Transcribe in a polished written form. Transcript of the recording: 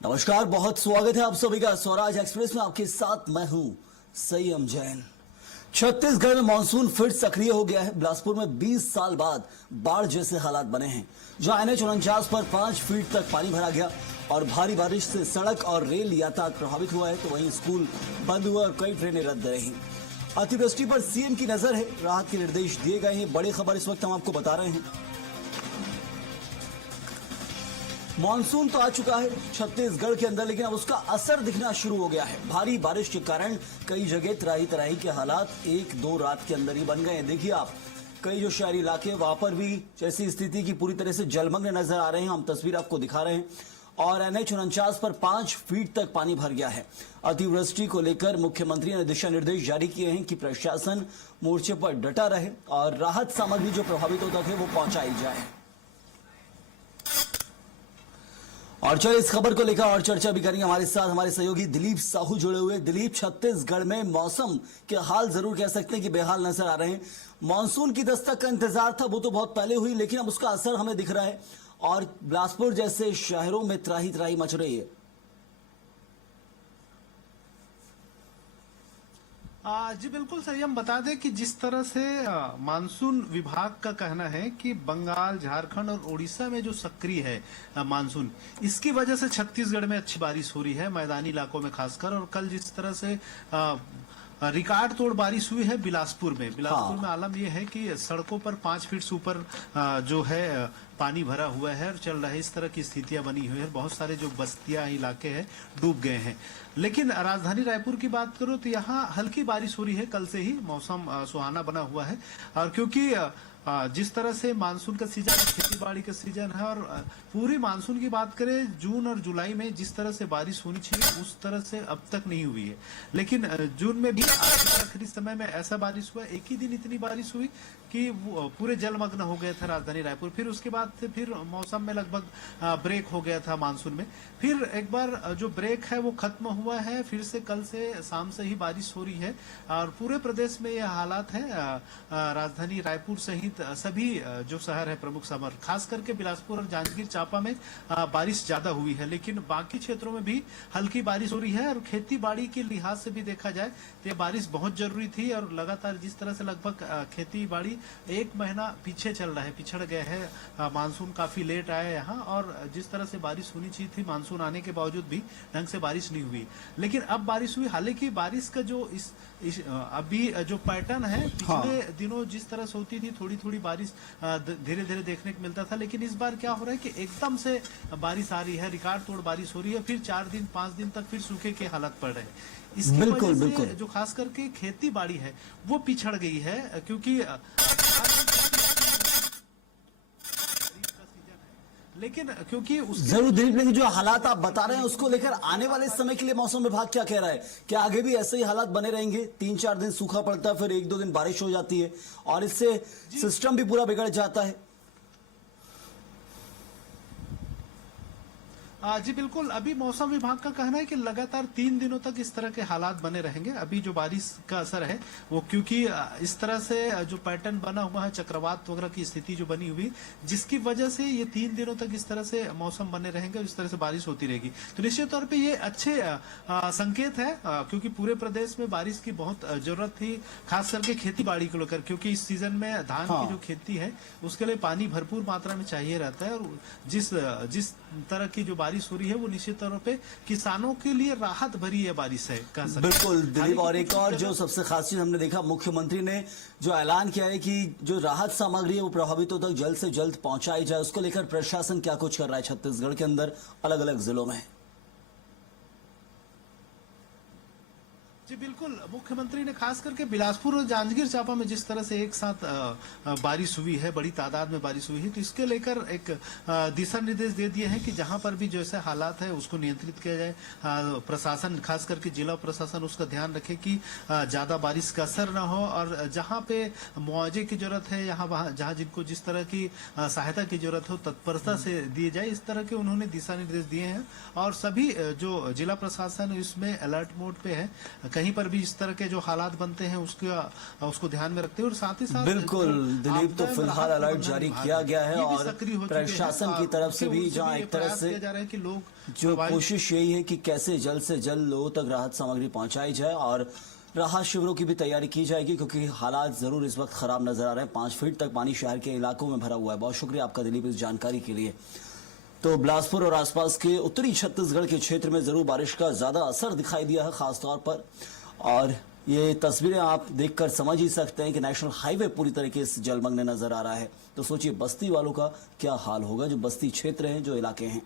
नमस्कार, बहुत स्वागत है आप सभी का स्वराज एक्सप्रेस में। आपके साथ मैं हूं संयम जैन। छत्तीसगढ़ में मानसून फिर सक्रिय हो गया है। बिलासपुर में 20 साल बाद बाढ़ जैसे हालात बने हैं, जहां NH-49 पर 5 फीट तक पानी भरा गया और भारी बारिश से सड़क और रेल यातायात प्रभावित हुआ है। तो वहीं स्कूल बंद हुआ और कई ट्रेनें रद्द रही। अतिवृष्टि पर सीएम की नजर है, राहत के निर्देश दिए गए हैं। बड़ी खबर इस वक्त हम आपको बता रहे हैं। मानसून तो आ चुका है छत्तीसगढ़ के अंदर, लेकिन अब उसका असर दिखना शुरू हो गया है। भारी बारिश के कारण कई जगह तराही तराही के हालात 1-2 रात के अंदर ही बन गए हैं। देखिए आप, कई जो शहरी इलाके वहां पर भी जैसी स्थिति की पूरी तरह से जलमग्न नजर आ रहे हैं। हम तस्वीर आपको दिखा रहे हैं और NH-49 पर 5 फीट तक पानी भर गया है। अतिवृष्टि को लेकर मुख्यमंत्री ने दिशा निर्देश जारी किए हैं कि प्रशासन मोर्चे पर डटा रहे और राहत सामग्री जो प्रभावितों तक है वो पहुंचाई जाए। और चलिए इस खबर को लेकर और चर्चा भी करेंगे। हमारे साथ हमारे सहयोगी दिलीप साहू जुड़े हुए। दिलीप, छत्तीसगढ़ में मौसम के हाल जरूर कह सकते हैं कि बेहाल नजर आ रहे हैं। मानसून की दस्तक का इंतजार था, वो तो बहुत पहले हुई, लेकिन अब उसका असर हमें दिख रहा है और बिलासपुर जैसे शहरों में त्राही त्राही मच रही है। जी बिल्कुल सही। हम बता दें कि जिस तरह से मानसून विभाग का कहना है कि बंगाल, झारखंड और उड़ीसा में जो सक्रिय है मानसून, इसकी वजह से छत्तीसगढ़ में अच्छी बारिश हो रही है, मैदानी इलाकों में खासकर। और कल जिस तरह से रिकॉर्ड तोड़ बारिश हुई है बिलासपुर में आलम यह है कि सड़कों पर 5 फीट से ऊपर जो है पानी भरा हुआ है और चल रहा है। इस तरह की स्थितियां बनी हुई है। बहुत सारे जो बस्तियां इलाके हैं डूब गए हैं। लेकिन राजधानी रायपुर की बात करो तो यहाँ हल्की बारिश हो रही है। कल से ही मौसम सुहाना बना हुआ है। और क्योंकि जिस तरह से मानसून का सीजन, खेती बाड़ी का सीजन है और पूरी मानसून की बात करें, जून और जुलाई में जिस तरह से बारिश होनी चाहिए उस तरह से अब तक नहीं हुई है। लेकिन जून में भी आखिरी समय में ऐसा बारिश हुआ, एक ही दिन इतनी बारिश हुई कि पूरे जलमग्न हो गया था राजधानी रायपुर। फिर उसके बाद से फिर मौसम में लगभग ब्रेक हो गया था मानसून में। फिर एक बार जो ब्रेक है वो खत्म हुआ है। फिर से कल से शाम से ही बारिश हो रही है और पूरे प्रदेश में यह हालात है। राजधानी रायपुर सहित सभी जो शहर है प्रमुख शहर, खास करके बिलासपुर और जांजगीर चांपा में बारिश ज्यादा हुई है। लेकिन बाकी क्षेत्रों में भी हल्की बारिश हो रही है। और खेती बाड़ी के लिहाज से भी देखा जाए तो बारिश बहुत जरूरी थी। और लगातार जिस तरह से लगभग खेती बाड़ी 1 महीना पीछे चल रहा है, पिछड़ गया है। मानसून काफी लेट आया यहाँ और जिस तरह से बारिश होनी चाहिए थी, मानसून आने के बावजूद भी ढंग से बारिश नहीं हुई। लेकिन अब बारिश हुई। हालांकि बारिश का जो अभी जो पैटर्न है, पिछले दिनों जिस तरह से होती थी थोड़ी थोड़ी बारिश धीरे धीरे देखने को मिलता था। लेकिन इस बार क्या हो रहा है कि एकदम से बारिश आ रही है, रिकॉर्ड तोड़ बारिश हो रही है। फिर 4 दिन 5 दिन तक फिर सूखे के हालात पड़ रहे हैं। इसकी वजह से जो खास करके खेती बाड़ी है वो पिछड़ गई है। क्योंकि लेकिन क्योंकि जरूर दिलीप, लेकिन जो हालात आप बता रहे हैं उसको लेकर आने वाले समय के लिए मौसम विभाग क्या कह रहा है? क्या आगे भी ऐसे ही हालात बने रहेंगे? 3-4 दिन सूखा पड़ता है, फिर 1-2 दिन बारिश हो जाती है और इससे सिस्टम भी पूरा बिगड़ जाता है। जी बिल्कुल। अभी मौसम विभाग का कहना है कि लगातार 3 दिनों तक इस तरह के हालात बने रहेंगे। अभी जो बारिश का असर है वो, क्योंकि इस तरह से जो पैटर्न बना हुआ है, चक्रवात वगैरह की स्थिति जो बनी हुई, जिसकी वजह से ये 3 दिनों तक इस तरह से मौसम बने रहेंगे और इस तरह से बारिश होती रहेगी। तो निश्चित तौर पर ये अच्छे संकेत है, क्योंकि पूरे प्रदेश में बारिश की बहुत जरूरत थी, खास करके खेती बाड़ी को लेकर। क्योंकि इस सीजन में धान की जो खेती है उसके लिए पानी भरपूर मात्रा में चाहिए रहता है। और जिस तरह की जो बारिश हो रही है वो निश्चित तौर पे किसानों के लिए राहत भरी है बारिश है, कह सकते हैं। बिल्कुल दिलीप, और एक और जो सबसे खास चीज हमने देखा, मुख्यमंत्री ने जो ऐलान किया है कि जो राहत सामग्री है वो प्रभावितों तक जल्द से जल्द पहुंचाई जाए। उसको लेकर प्रशासन क्या कुछ कर रहा है छत्तीसगढ़ के अंदर अलग अलग जिलों में? जी बिल्कुल। मुख्यमंत्री ने खास करके बिलासपुर और जांजगीर चांपा में जिस तरह से एक साथ बारिश हुई है, बड़ी तादाद में बारिश हुई है, तो इसके लेकर एक दिशा निर्देश दे दिए हैं कि जहां पर भी जैसे हालात है उसको नियंत्रित किया जाए। प्रशासन, खास करके जिला प्रशासन उसका ध्यान रखे कि ज्यादा बारिश का असर न हो। और जहां पे मुआवजे की जरूरत है, जहां जिनको जिस तरह की सहायता की जरूरत हो, तत्परता से दिए जाए। इस तरह के उन्होंने दिशा निर्देश दिए हैं। और सभी जो जिला प्रशासन इसमें अलर्ट मोड पे है। कहीं पर भी इस तरह के जो हालात बनते हैं उसको ध्यान में रखते हैं। और साथ ही साथ बिल्कुल जो दिलीप, तो आपदा फिलहाल राहत अलर्ट प्रबंधन जारी विभाग किया है, गया है ये भी और सक्रिय हो चुके प्रशासन हैं। की तरफ से भी उनसे जहां ये एक तरह प्रयास से किया जा रहा है कि लोग जो वायु कोशिश यही है कि कैसे जल्द से जल्द लोगों तक राहत सामग्री पहुंचाई जाए और राहत शिविरों की भी तैयारी की जाएगी, क्योंकि हालात जरूर इस वक्त खराब नजर आ रहे हैं। 5 फीट तक पानी शहर के इलाकों में भरा हुआ है। बहुत शुक्रिया आपका दिलीप इस जानकारी के लिए। तो बिलासपुर और आसपास के उत्तरी छत्तीसगढ़ के क्षेत्र में जरूर बारिश का ज्यादा असर दिखाई दिया है खासतौर पर, और ये तस्वीरें आप देखकर समझ ही सकते हैं कि नेशनल हाईवे पूरी तरीके से जलमग्न नजर आ रहा है। तो सोचिए बस्ती वालों का क्या हाल होगा, जो बस्ती क्षेत्र हैं, जो इलाके हैं।